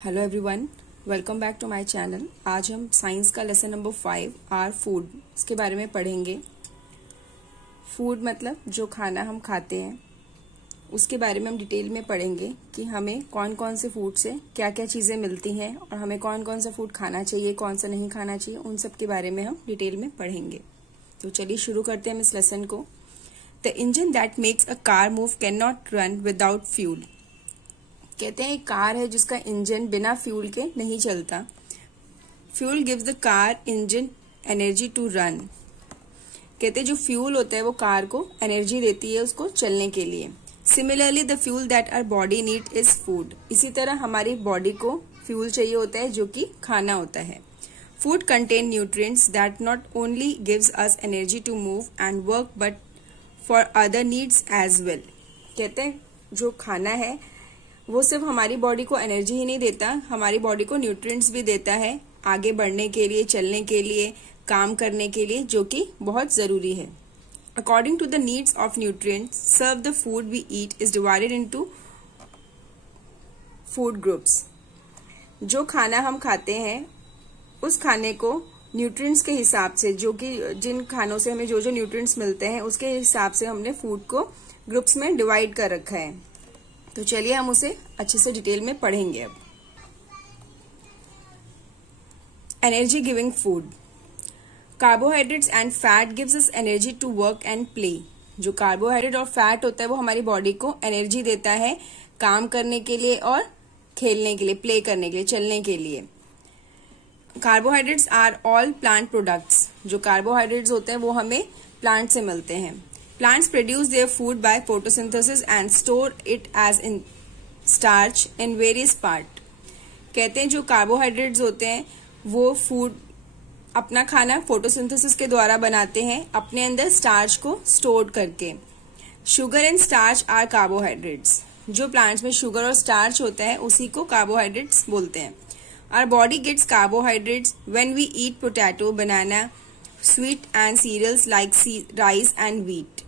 Hello everyone, welcome back to my channel. आज हम science का लेसन नंबर 5 आर फूड इसके बारे में पढ़ेंगे। फूड मतलब जो खाना हम खाते हैं उसके बारे में हम डिटेल में पढ़ेंगे कि हमें कौन कौन से फूड से क्या क्या चीज़ें मिलती हैं और हमें कौन कौन सा फूड खाना चाहिए, कौन सा नहीं खाना चाहिए, उन सब के बारे में हम डिटेल में पढ़ेंगे। तो चलिए शुरू करते हैं हम इस लेसन को। The engine that makes a car move can not run without fuel. कहते हैं एक कार है जिसका इंजन बिना फ्यूल के नहीं चलता। Fuel gives the car engine energy to run. कहते हैं जो फ्यूल होता है वो कार को एनर्जी देती है उसको चलने के लिए। Similarly the fuel that our body need is food. इसी तरह हमारी बॉडी को फ्यूल चाहिए होता है जो कि खाना होता है। Food contain nutrients that not only gives us energy to move and work but for other needs as well. कहते हैं जो खाना है वो सिर्फ हमारी बॉडी को एनर्जी ही नहीं देता, हमारी बॉडी को न्यूट्रिएंट्स भी देता है आगे बढ़ने के लिए, चलने के लिए, काम करने के लिए, जो कि बहुत जरूरी है। According to the needs of nutrients serve the food we eat is divided into food groups. जो खाना हम खाते हैं उस खाने को न्यूट्रिएंट्स के हिसाब से, जो कि जिन खानों से हमें जो जो न्यूट्रिएंट्स मिलते हैं उसके हिसाब से हमने फूड को ग्रुप्स में डिवाइड कर रखा है। तो चलिए हम उसे अच्छे से डिटेल में पढ़ेंगे। अब energy giving food. Carbohydrates and fat gives us energy to work and play. जो कार्बोहाइड्रेट और फैट होता है वो हमारी बॉडी को एनर्जी देता है काम करने के लिए और खेलने के लिए, प्ले करने के लिए, चलने के लिए। Carbohydrates are all plant products. जो कार्बोहाइड्रेट्स होते हैं वो हमें प्लांट से मिलते हैं। Plants produce their food by photosynthesis and store it as in starch in various part. कहते हैं जो कार्बोहाइड्रेट्स होते हैं वो फूड अपना खाना फोटोसिंथेसिस के द्वारा बनाते हैं अपने अंदर स्टार्च को स्टोर करके। Sugar and starch are carbohydrates. जो प्लांट्स में शुगर और स्टार्च होता है उसी को कार्बोहाइड्रेट्स बोलते हैं। Our body gets carbohydrates when we eat potato, banana, sweet and cereals like rice and wheat.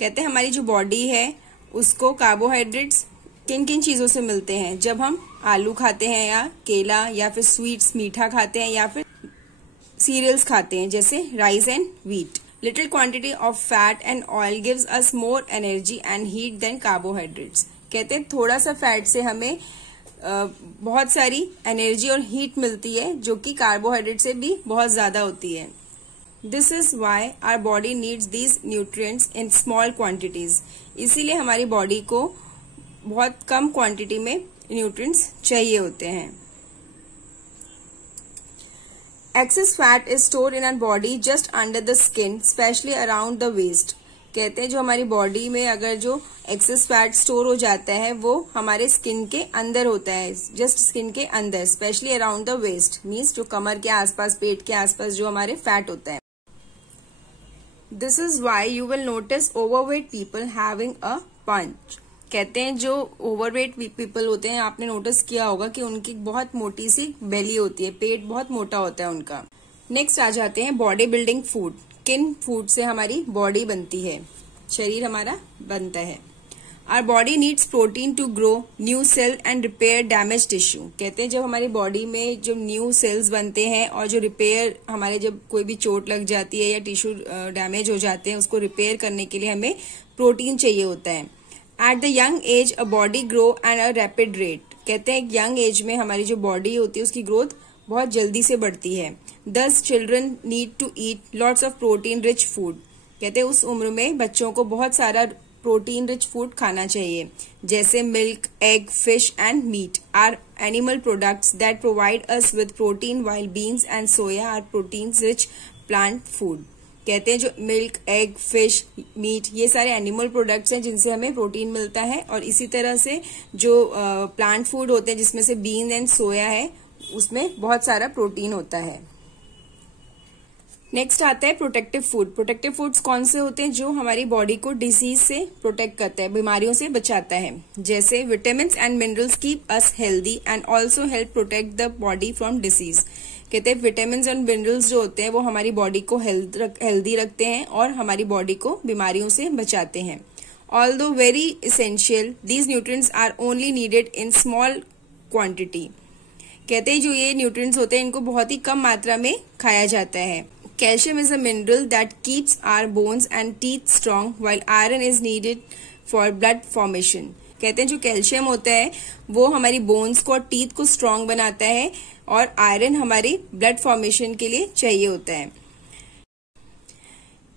कहते हैं हमारी जो बॉडी है उसको कार्बोहाइड्रेट्स किन किन चीजों से मिलते हैं। जब हम आलू खाते हैं या केला या फिर स्वीट्स मीठा खाते हैं या फिर सीरियल्स खाते हैं जैसे rice and wheat. Little quantity of fat and oil gives us more energy and heat than carbohydrates. कहते हैं थोड़ा सा फैट से हमें बहुत सारी एनर्जी और हीट मिलती है जो कि कार्बोहाइड्रेट से भी बहुत ज्यादा होती है। This is why our body needs these nutrients in small quantities. इसीलिए हमारी बॉडी को बहुत कम क्वांटिटी में न्यूट्रिएंट्स चाहिए होते हैं। Excess fat is stored in our body just under the skin, especially around the waist. कहते हैं जो हमारी बॉडी में अगर जो एक्सेस फैट स्टोर हो जाता है वो हमारे स्किन के अंदर होता है, जस्ट स्किन के अंदर, specially around the waist, means जो कमर के आसपास, पेट के आसपास जो हमारे फैट होता है। This is why you will notice overweight people having a punch. कहते हैं जो ओवरवेट पीपल होते हैं आपने नोटिस किया होगा कि उनकी बहुत मोटी सी बेली होती है, पेट बहुत मोटा होता है उनका। नेक्स्ट आ जाते हैं बॉडी बिल्डिंग फूड। किन फूड से हमारी बॉडी बनती है, शरीर हमारा बनता है। Our body needs protein to grow new cell and repair damaged tissue. कहते हैं जब हमारी बॉडी में जो न्यू सेल्स बनते हैं और जो रिपेयर, हमारे जब कोई भी चोट लग जाती है या टिश्यू डैमेज हो जाते हैं उसको रिपेयर करने के लिए हमें प्रोटीन चाहिए होता है। At the young age a body grow at a rapid rate. कहते हैं यंग एज में हमारी जो बॉडी होती है उसकी ग्रोथ बहुत जल्दी से बढ़ती है। Thus children need to eat lots of protein rich food. कहते हैं उस उम्र में बच्चों को बहुत सारा प्रोटीन रिच फूड खाना चाहिए जैसे milk, egg, fish and meat are animal products that provide us with protein while beans and soya are protein rich plant food. कहते हैं जो मिल्क, एग, फिश, मीट ये सारे एनिमल प्रोडक्ट्स हैं जिनसे हमें प्रोटीन मिलता है और इसी तरह से जो प्लांट फूड होते हैं जिसमें से बीन एंड सोया है उसमें बहुत सारा प्रोटीन होता है। नेक्स्ट आता है प्रोटेक्टिव फूड। प्रोटेक्टिव फूड्स कौन से होते हैं जो हमारी बॉडी को डिसीज से प्रोटेक्ट करता है, बीमारियों से बचाता है। जैसे vitamin and minerals keep us healthy and also help protect the body from disease. कहते हैं विटामिन एंड मिनरल्स जो होते हैं वो हमारी बॉडी को हेल्दी रखते हैं और हमारी बॉडी को बीमारियों से बचाते हैं। Although very essential, these nutrients are only needed in small quantity. कहते हैं जो ये न्यूट्रिएंट्स होते हैं इनको बहुत ही कम मात्रा में खाया जाता है। Calcium is a mineral that keeps our bones and teeth strong while iron is needed for blood formation. कहते हैं जो कैल्शियम होता है वो हमारी बोन्स को और टीथ को स्ट्रांग बनाता है और आयरन हमारी ब्लड फॉर्मेशन के लिए चाहिए होता है।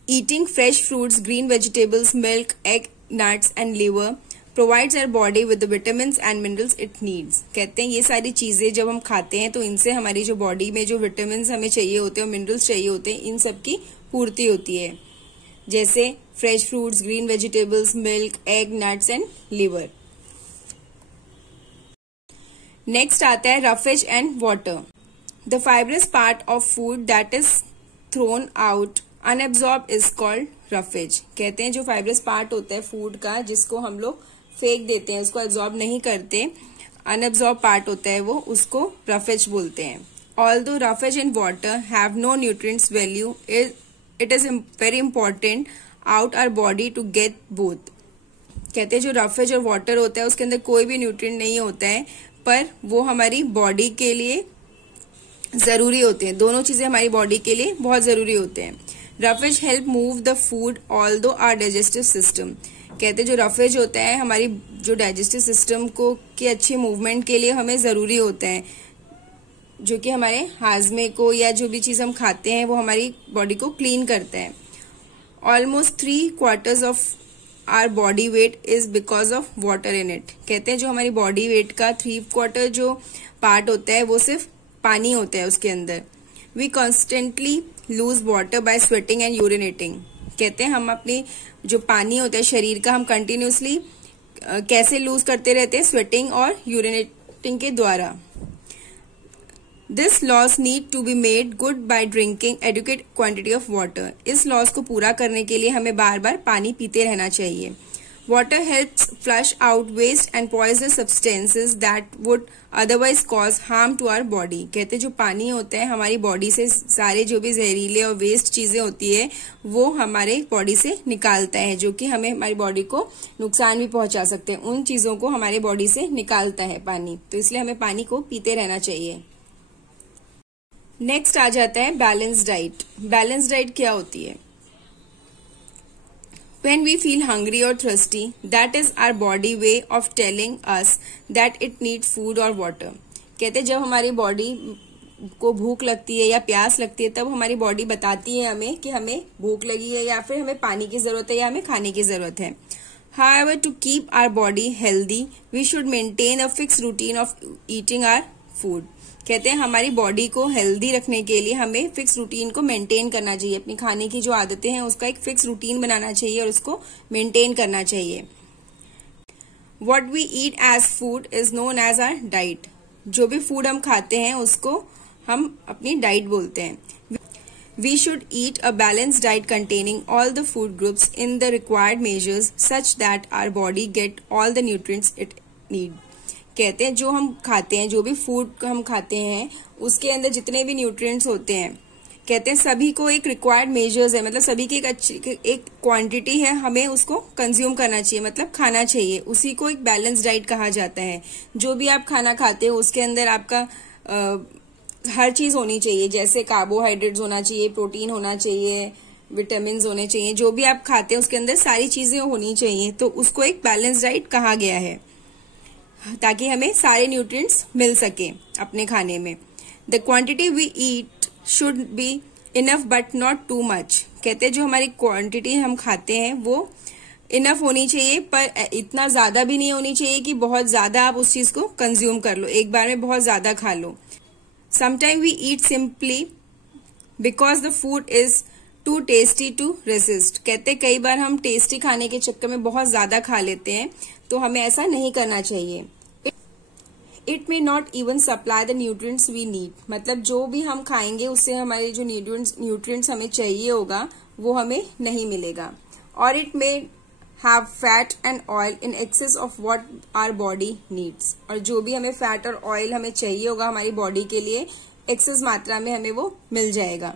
Eating fresh fruits, green vegetables, milk, egg, nuts and liver provides our body with the vitamins and minerals it needs। कहते हैं ये सारी चीजें जब हम खाते हैं तो इनसे हमारी जो बॉडी में जो विटामिन हमें चाहिए होते हैं और मिनरल्स चाहिए होते हैं इन सब की पूर्ति होती है, जैसे fresh fruits, green vegetables, milk, egg, nuts and liver. Next आता है roughage and water. The fibrous part of food that is thrown out unabsorbed is called roughage. कहते हैं जो फाइब्रस पार्ट होता है फूड का जिसको हम लोग फेंक देते हैं, उसको एब्जॉर्ब नहीं करते, अनएब्जॉर्ब पार्ट होता है वो, उसको रफेज बोलते हैं। Although roughage and water have no nutrients value, it is very important out our body to get both. कहते हैं जो रफेज और वाटर होता है उसके अंदर कोई भी न्यूट्रिएंट नहीं होता है, पर वो हमारी बॉडी के लिए जरूरी होते हैं। दोनों चीजें हमारी बॉडी के लिए बहुत जरूरी होते हैं। Roughage help move the food although our digestive system. कहते हैं जो रफेज होता है हमारी जो डाइजेस्टिव सिस्टम को की अच्छी मूवमेंट के लिए हमें जरूरी होता है, जो कि हमारे हाजमे को या जो भी चीज हम खाते हैं वो हमारी बॉडी को क्लीन करता है। Almost 3/4 of our body weight is because of water in it. कहते हैं जो हमारी बॉडी वेट का 3/4 जो पार्ट होता है वो सिर्फ पानी होता है उसके अंदर। We constantly lose water by sweating and urinating. कहते हैं हम अपनी जो पानी होता है शरीर का हम कंटिन्यूसली कैसे लूज करते रहते हैं, स्वेटिंग और यूरिनेटिंग के द्वारा। This loss need to be made good by drinking adequate quantity of water. इस लॉस को पूरा करने के लिए हमें बार बार पानी पीते रहना चाहिए। Water helps flush out waste and poisonous substances that would otherwise cause harm to our body. कहते हैं जो पानी होता है हमारी बॉडी से सारे जो भी जहरीले और वेस्ट चीजें होती है वो हमारे बॉडी से निकालता है, जो कि हमें हमारी बॉडी को नुकसान भी पहुंचा सकते हैं। उन चीजों को हमारे बॉडी से निकालता है पानी, तो इसलिए हमें पानी को पीते रहना चाहिए। नेक्स्ट आ जाता है बैलेंस डाइट। बैलेंस डाइट क्या होती है? When we feel hungry or thirsty, that is our body way of telling us that it needs food or water। कहते हैं जब हमारी बॉडी को भूख लगती है या प्यास लगती है तब हमारी बॉडी बताती है हमें कि हमें भूख लगी है या फिर हमें पानी की जरूरत है या हमें खाने की जरूरत है। However, to keep our body healthy, we should maintain a fixed routine of eating our food। कहते हैं हमारी बॉडी को हेल्दी रखने के लिए हमें फिक्स रूटीन को मेंटेन करना चाहिए। अपनी खाने की जो आदतें हैं उसका एक फिक्स रूटीन बनाना चाहिए और उसको मेंटेन करना चाहिए। What we eat as food is known as our diet। जो भी फूड हम खाते हैं उसको हम अपनी डाइट बोलते हैं। We should eat a balanced diet containing all the food groups in the required measures such that our body get all the nutrients it need। कहते हैं जो हम खाते हैं, जो भी फूड हम खाते हैं उसके अंदर जितने भी न्यूट्रिएंट्स होते हैं, कहते हैं सभी को एक रिक्वायर्ड मेजर्स है, मतलब सभी की एक क्वांटिटी है, हमें उसको कंज्यूम करना चाहिए, मतलब खाना चाहिए। उसी को एक बैलेंस डाइट कहा जाता है। जो भी आप खाना खाते हो उसके अंदर आपका हर चीज होनी चाहिए, जैसे कार्बोहाइड्रेट्स होना चाहिए, प्रोटीन होना चाहिए, विटामिन होने चाहिए। जो भी आप खाते हैं उसके अंदर सारी चीजें होनी चाहिए, तो उसको एक बैलेंस डाइट कहा गया है ताकि हमें सारे न्यूट्रिएंट्स मिल सके अपने खाने में। The quantity we eat should be enough but not too much. कहते हैं जो हमारी क्वांटिटी हम खाते हैं वो इनफ होनी चाहिए, पर इतना ज्यादा भी नहीं होनी चाहिए कि बहुत ज्यादा आप उस चीज को कंज्यूम कर लो, एक बार में बहुत ज्यादा खा लो। Sometime we eat simply because the food is too tasty to resist. कहते हैं कई बार हम टेस्टी खाने के चक्कर में बहुत ज्यादा खा लेते हैं, तो हमें ऐसा नहीं करना चाहिए। It may not even supply the nutrients we need. मतलब जो भी हम खाएंगे उससे हमारे जो न्यूट्रिएंट्स हमें चाहिए होगा वो हमें नहीं मिलेगा। और it may have fat and oil in excess of what our body needs. और जो भी हमें फैट और ऑयल हमें चाहिए होगा हमारी बॉडी के लिए एक्सेस मात्रा में हमें वो मिल जाएगा।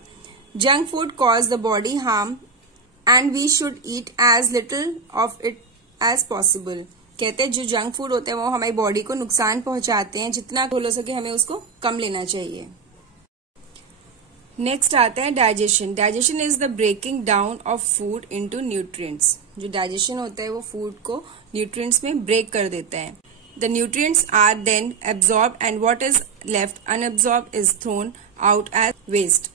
Junk food cause the body harm and we should eat as little of it as possible. कहते हैं जो जंक फूड होते हैं वो हमारी बॉडी को नुकसान पहुंचाते हैं, जितना हो सके हमें उसको कम लेना चाहिए। नेक्स्ट आता है digestion. Digestion is the breaking down of food into nutrients. जो डाइजेशन होता है वो फूड को न्यूट्रिएंट्स में ब्रेक कर देता है। The nutrients are then absorb and what is left unabsorb is thrown out as waste.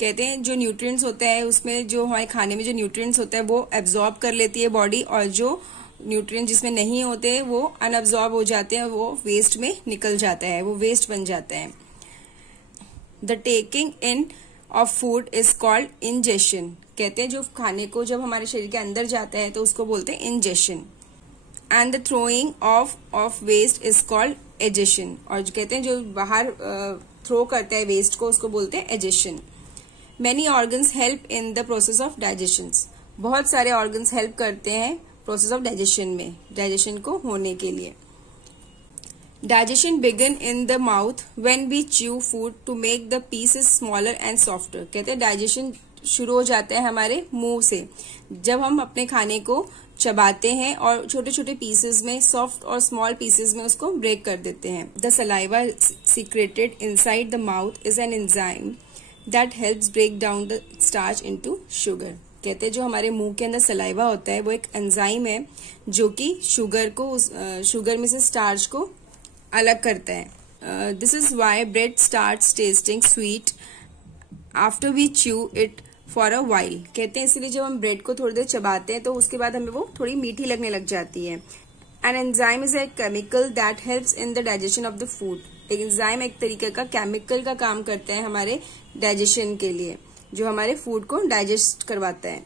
कहते हैं जो न्यूट्रिएंट्स होता है उसमें जो हमारे खाने में जो न्यूट्रिएंट्स होता है वो एब्जॉर्ब कर लेती है बॉडी, और जो न्यूट्रिएंट जिसमें नहीं होते वो अनएब्जॉर्ब हो जाते हैं, वो वेस्ट में निकल जाता है, वो वेस्ट बन जाता है। The taking in of food is called ingestion. कहते हैं जो खाने को जब हमारे शरीर के अंदर जाता है तो उसको बोलते हैं ingestion. And the throwing of waste is called egestion. और जो कहते हैं जो बाहर थ्रो करता है वेस्ट को उसको बोलते हैं egestion. Many organs help in the process of digestion. बहुत सारे ऑर्गन्स हेल्प करते हैं प्रोसेस ऑफ डाइजेशन में, डाइजेशन को होने के लिए। Digestion begin in the mouth when we chew food to make the pieces smaller and softer. कहते हैं डाइजेशन शुरू हो जाता है हमारे मुंह से, जब हम अपने खाने को चबाते हैं और छोटे छोटे पीसेस में, सॉफ्ट और स्मॉल पीसेस में उसको ब्रेक कर देते हैं। The saliva secreted inside the mouth is an enzyme that helps break down the starch into sugar. कहते हैं जो हमारे मुंह के अंदर सलाइवा होता है वो एक एंजाइम है जो कि शुगर में से स्टार्च को अलग करता है। This is why bread starts tasting sweet after we chew it for a while. कहते हैं इसलिए जब हम ब्रेड को थोड़ी देर चबाते हैं तो उसके बाद हमें वो थोड़ी मीठी लगने लग जाती है। An enzyme is a chemical that helps in the digestion of the food. एक एंजाइम एक तरीके का केमिकल का काम करता है हमारे डाइजेशन के लिए, जो हमारे फूड को डाइजेस्ट करवाता है।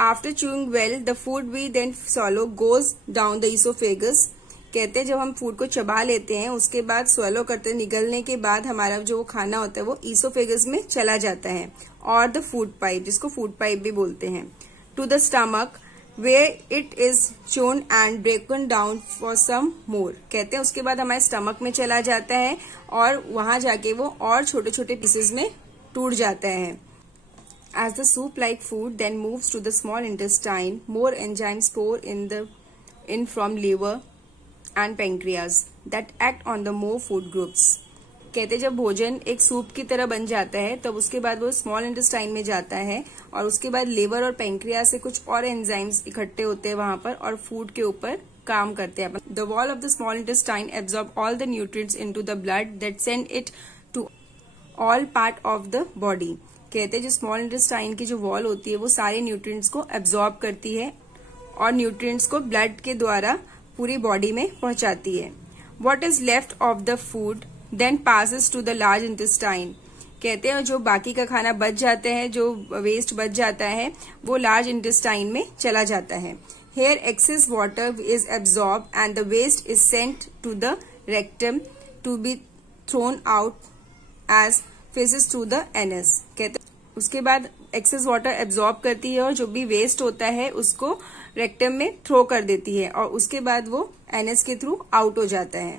After chewing well the food we then swallow goes down the oesophagus. कहते हैं जब हम फूड को चबा लेते हैं उसके बाद swallow करते निगलने के बाद हमारा जो खाना होता है वो ईसोफेगस में चला जाता है, और द फूड पाइप, जिसको फूड पाइप भी बोलते हैं, to the stomach where it is churned and broken down for some more. कहते हैं उसके बाद हमारे स्टमक में चला जाता है और वहां जाके वो और छोटे छोटे पीसेस में टूट जाता है। As the soup-like food then moves to the small intestine, more enzymes pour in from liver and pancreas that act on the more food groups. कहते जब भोजन एक सूप की तरह बन जाता है तब उसके बाद वो स्मॉल इंटेस्टाइन में जाता है, और उसके बाद लिवर और पेंक्रियाज से कुछ और एंजाइम्स इकट्ठे होते हैं वहां पर और फूड के ऊपर काम करते हैं। The wall of the small intestine absorb all the nutrients into the blood that send it to all part of the body. कहते हैं जो स्मॉल इंटेस्टाइन की जो वॉल होती है वो सारे न्यूट्रिएंट्स को एब्जॉर्ब करती है और न्यूट्रिएंट्स को ब्लड के द्वारा पूरी बॉडी में पहुंचाती है। What is left of the food then passes to the large intestine. कहते हैं जो बाकी का खाना बच जाता है, जो वेस्ट बच जाता है, वो लार्ज इंटेस्टाइन में चला जाता है। Here excess water is absorb and the waste is sent to the rectum to be thrown out as faeces to the anus. कहते उसके बाद एक्सेस वाटर एब्जॉर्ब करती है और जो भी वेस्ट होता है उसको रेक्टम में थ्रो कर देती है, और उसके बाद वो एनस के थ्रू आउट हो जाता है।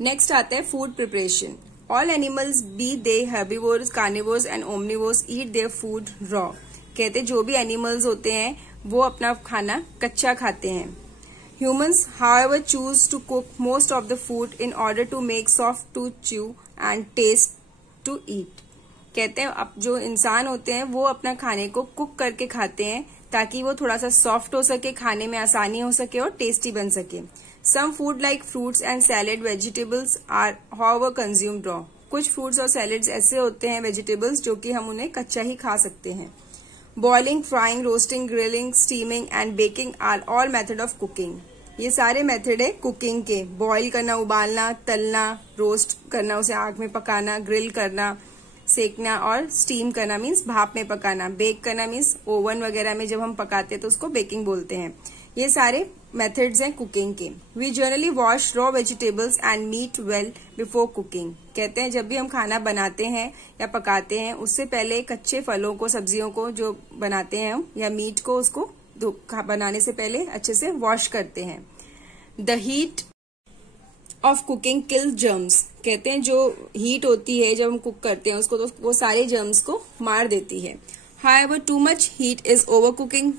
नेक्स्ट आता है food preparation. All animals be they herbivores, carnivores and omnivores eat their food raw. कहते जो भी एनिमल्स होते हैं वो अपना खाना कच्चा खाते हैं। Humans, however, choose to cook most of the food in order to make soft to chew and taste to eat. कहते हैं अब जो इंसान होते हैं वो अपना खाने को कुक करके खाते हैं ताकि वो थोड़ा सा सॉफ्ट हो सके, खाने में आसानी हो सके और टेस्टी बन सके। Some food like fruits and salad vegetables are however consumed raw. कुछ फ्रूट्स और सैलेड्स ऐसे होते हैं वेजिटेबल्स जो कि हम उन्हें कच्चा ही खा सकते हैं। Boiling, frying, roasting, grilling, steaming and baking are all method of cooking. ये सारे मेथड है कुकिंग के। बॉईल करना, उबालना, तलना, रोस्ट करना, उसे आग में पकाना, ग्रिल करना, सेकना, और स्टीम करना मीन्स भाप में पकाना, बेक करना मीन्स ओवन वगैरह में जब हम पकाते हैं तो उसको बेकिंग बोलते हैं। ये सारे मेथड्स हैं कुकिंग के। We generally wash raw vegetables and meat well before cooking. कहते हैं जब भी हम खाना बनाते हैं या पकाते हैं उससे पहले कच्चे फलों को, सब्जियों को जो बनाते हैं हम, या मीट को, उसको बनाने से पहले अच्छे से वॉश करते हैं। The heat of cooking kill germs. कहते हैं जो हीट होती है जब हम कुक करते हैं उसको, तो वो सारे जर्म्स को मार देती है। However too much heat is over cooking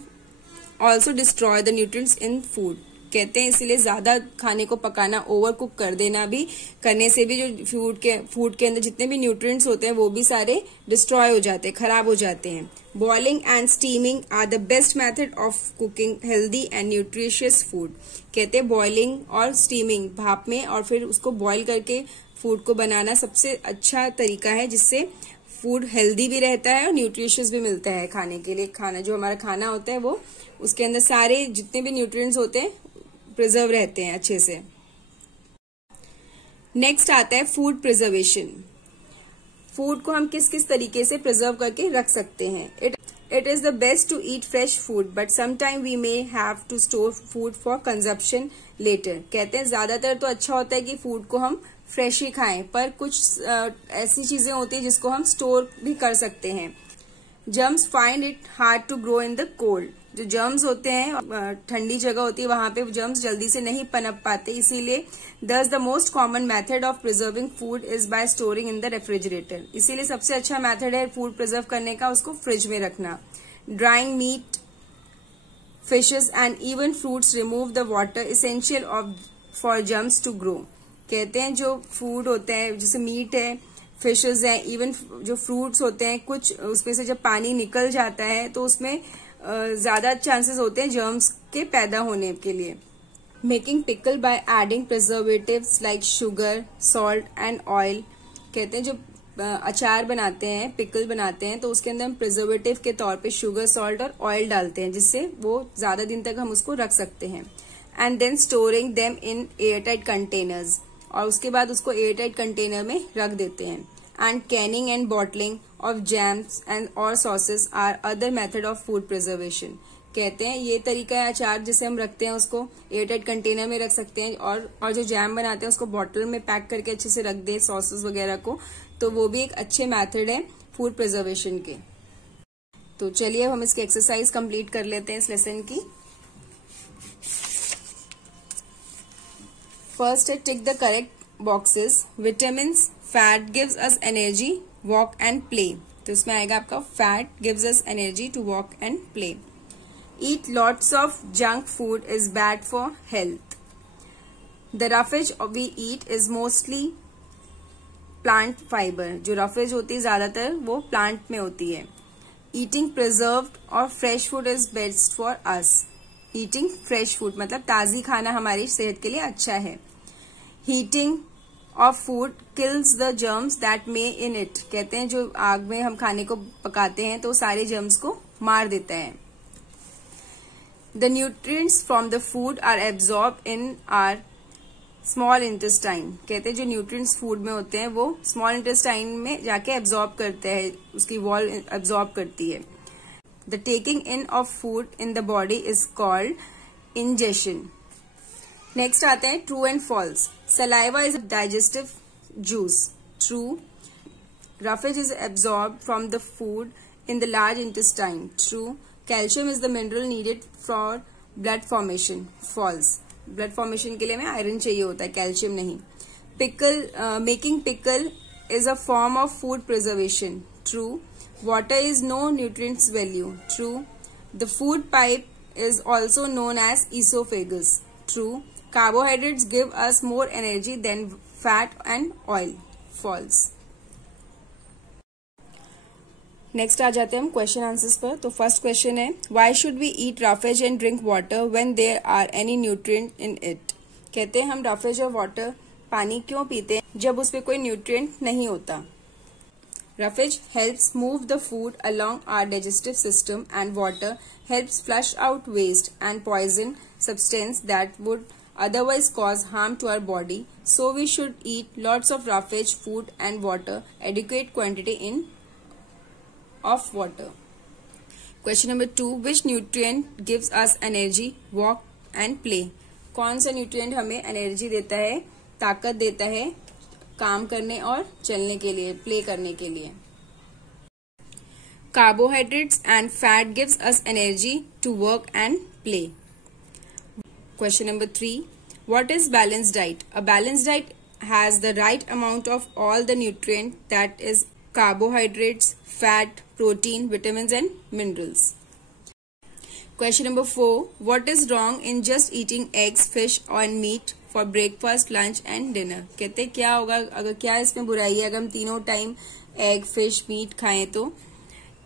also destroy the nutrients in food. कहते हैं इसीलिए ज्यादा खाने को पकाना, ओवर कुक कर देना भी करने से भी जो फूड के अंदर जितने भी न्यूट्रिएंट्स होते हैं वो भी सारे डिस्ट्रॉय हो जाते हैं, खराब हो जाते हैं। Boiling and steaming are the best method of cooking healthy and nutritious food. कहते हैं बॉइलिंग और स्टीमिंग, भाप में और फिर उसको बॉईल करके फूड को बनाना सबसे अच्छा तरीका है, जिससे फूड हेल्दी भी रहता है और न्यूट्रिशियस भी मिलता है खाने के लिए। खाना जो हमारा खाना होता है वो उसके अंदर सारे जितने भी न्यूट्रिएंट्स होते हैं प्रिजर्व रहते हैं अच्छे से। नेक्स्ट आता है फूड प्रिजर्वेशन। फूड को हम किस किस तरीके से प्रिजर्व करके रख सकते हैं। It is the best to eat fresh food but sometime we may have to store food for consumption later. कहते हैं ज्यादातर तो अच्छा होता है कि फूड को हम फ्रेश ही खाएं, पर कुछ ऐसी चीजें होती है जिसको हम स्टोर भी कर सकते हैं। Germs find it hard to grow in the cold. जो जर्म्स होते हैं, ठंडी जगह होती है, वहां पे जर्म्स जल्दी से नहीं पनप पाते, इसीलिए दस the most common method of preserving food is by storing in the refrigerator. इसीलिए सबसे अच्छा मेथड है फूड प्रिजर्व करने का उसको फ्रिज में रखना। Drying meat, fishes and even fruits remove the water essential for germs to grow. कहते हैं जो फूड होते हैं, जैसे मीट है, फिशेस है, इवन जो फ्रूट्स होते हैं, कुछ उसमें से जब पानी निकल जाता है तो उसमें ज्यादा चांसेस होते हैं जर्म्स के पैदा होने के लिए। Making pickle by adding preservatives like sugar, salt and oil. कहते हैं जो अचार बनाते हैं, पिकल बनाते हैं, तो उसके अंदर हम प्रिजर्वेटिव के तौर पे शुगर, सॉल्ट और ऑयल डालते हैं, जिससे वो ज्यादा दिन तक हम उसको रख सकते हैं। And then storing them in airtight containers, और उसके बाद उसको एयरटाइट कंटेनर में रख देते हैं। And canning and bottling of jams and और sauces are other method of food preservation. कहते हैं ये तरीका है अचार जिसे हम रखते हैं उसको एयरटाइट कंटेनर में रख सकते हैं, और जो जैम बनाते हैं उसको बॉटल में पैक करके अच्छे से रख दे सॉसेस वगैरह को, तो वो भी एक अच्छे मेथड है फूड प्रिजर्वेशन के। तो चलिए हम इसकी एक्सरसाइज कंप्लीट कर लेते हैं इस लेसन की। फर्स्ट है tick the correct boxes. Vitamins, fat gives us energy, walk and play. तो इसमें आएगा आपका fat gives us energy to walk and play. Eat lots of junk food is bad for health. The roughage we eat is mostly plant fibre. जो roughage होती है ज्यादातर वो plant में होती है। ईटिंग प्रिजर्व्ड और fresh food is best for us. Eating fresh food मतलब ताजी खाना हमारी सेहत के लिए अच्छा है। Heating of food kills the germs that may in it. कहते हैं जो आग में हम खाने को पकाते हैं तो सारे जर्म्स को मार देता है। The nutrients from the food are absorb in our small intestine. कहते हैं जो न्यूट्रिएंट्स फूड में होते हैं वो स्मॉल इंटेस्टाइन में जाके एब्जॉर्ब करते हैं, उसकी वॉल एब्जॉर्ब करती है। The taking in of food in the body is called ingestion. Next आते हैं true and false. Saliva is a digestive juice. True. Roughage is absorb from the food in the large intestine. True. Calcium is the mineral needed for blood formation. False. Blood formation के लिए हमें iron चाहिए होता है, calcium नहीं। Pickle, making pickle is a form of food preservation. True. Water is no nutrients value. True. The food pipe is also known as esophagus. True. Carbohydrates give us more energy than fat and oil. False. Next आ जाते हैं हम question answers पर। तो first question है why should we eat roughage and drink water when there are any nutrient in it. कहते हैं हम रफेज और वाटर पानी क्यों पीते हैं जब उसमें कोई न्यूट्रिएंट नहीं होता। Roughage helps move the food along our digestive system and water helps flush out waste and poison substance that would otherwise cause harm to our body. So we should eat lots of roughage food and water, adequate quantity of water. Question number 2. Which nutrient gives us energy, walk and play? कौन सा nutrient हमें energy देता है, ताकत देता है काम करने और चलने के लिए, प्ले करने के लिए। Carbohydrates and fat gives us energy to work and play. Question number 3. What is balance diet? A balance diet has the right amount of all the nutrient that is carbohydrates, fat, protein, vitamins and minerals. Question number 4. What is wrong in just eating eggs, fish or meat for breakfast, lunch and dinner? कहते क्या होगा अगर क्या इसमें बुराई है अगर हम तीनों टाइम एग, फिश, मीट खाएं तो?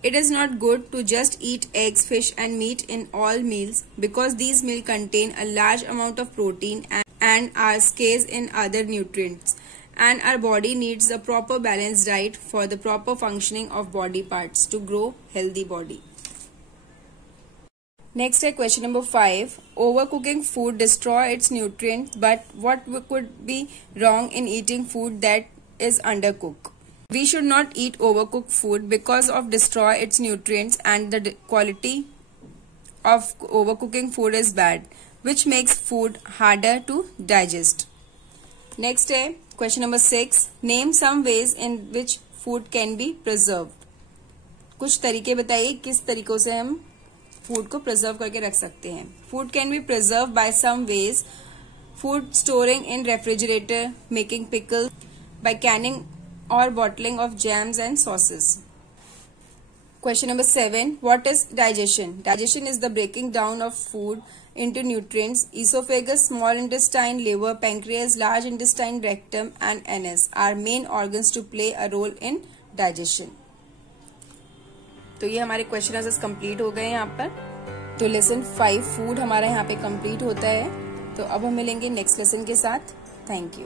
It is not good to just eat eggs, fish and meat in all meals because these meals contain a large amount of protein and are scarce in other nutrients, and our body needs a proper balanced diet for the proper functioning of body parts to grow healthy body. Next है question number 5. Overcooking food destroy its nutrients, but what could be wrong in eating food that is undercooked? We should not eat overcooked food because of destroy its nutrients, and the quality of overcooking food is bad, which makes food harder to digest. Next है question number 6. Name some ways in which food can be preserved. कुछ तरीके बताइए किस तरीकों से हम food को preserve करके रख सकते हैं. Food can be preserved by some ways. Food storing in refrigerator, making pickles, by canning or bottling of jams and sauces. Question number 7. What is digestion? Digestion is the breaking down of food into nutrients. Esophagus, small intestine, liver, pancreas, large intestine, rectum and anus are main organs to play a role in digestion. तो ये हमारे question answers complete हो गए यहाँ पर. तो lesson 5 food हमारा यहाँ पे कंप्लीट होता है. तो अब हम मिलेंगे नेक्स्ट लेसन के साथ. Thank you.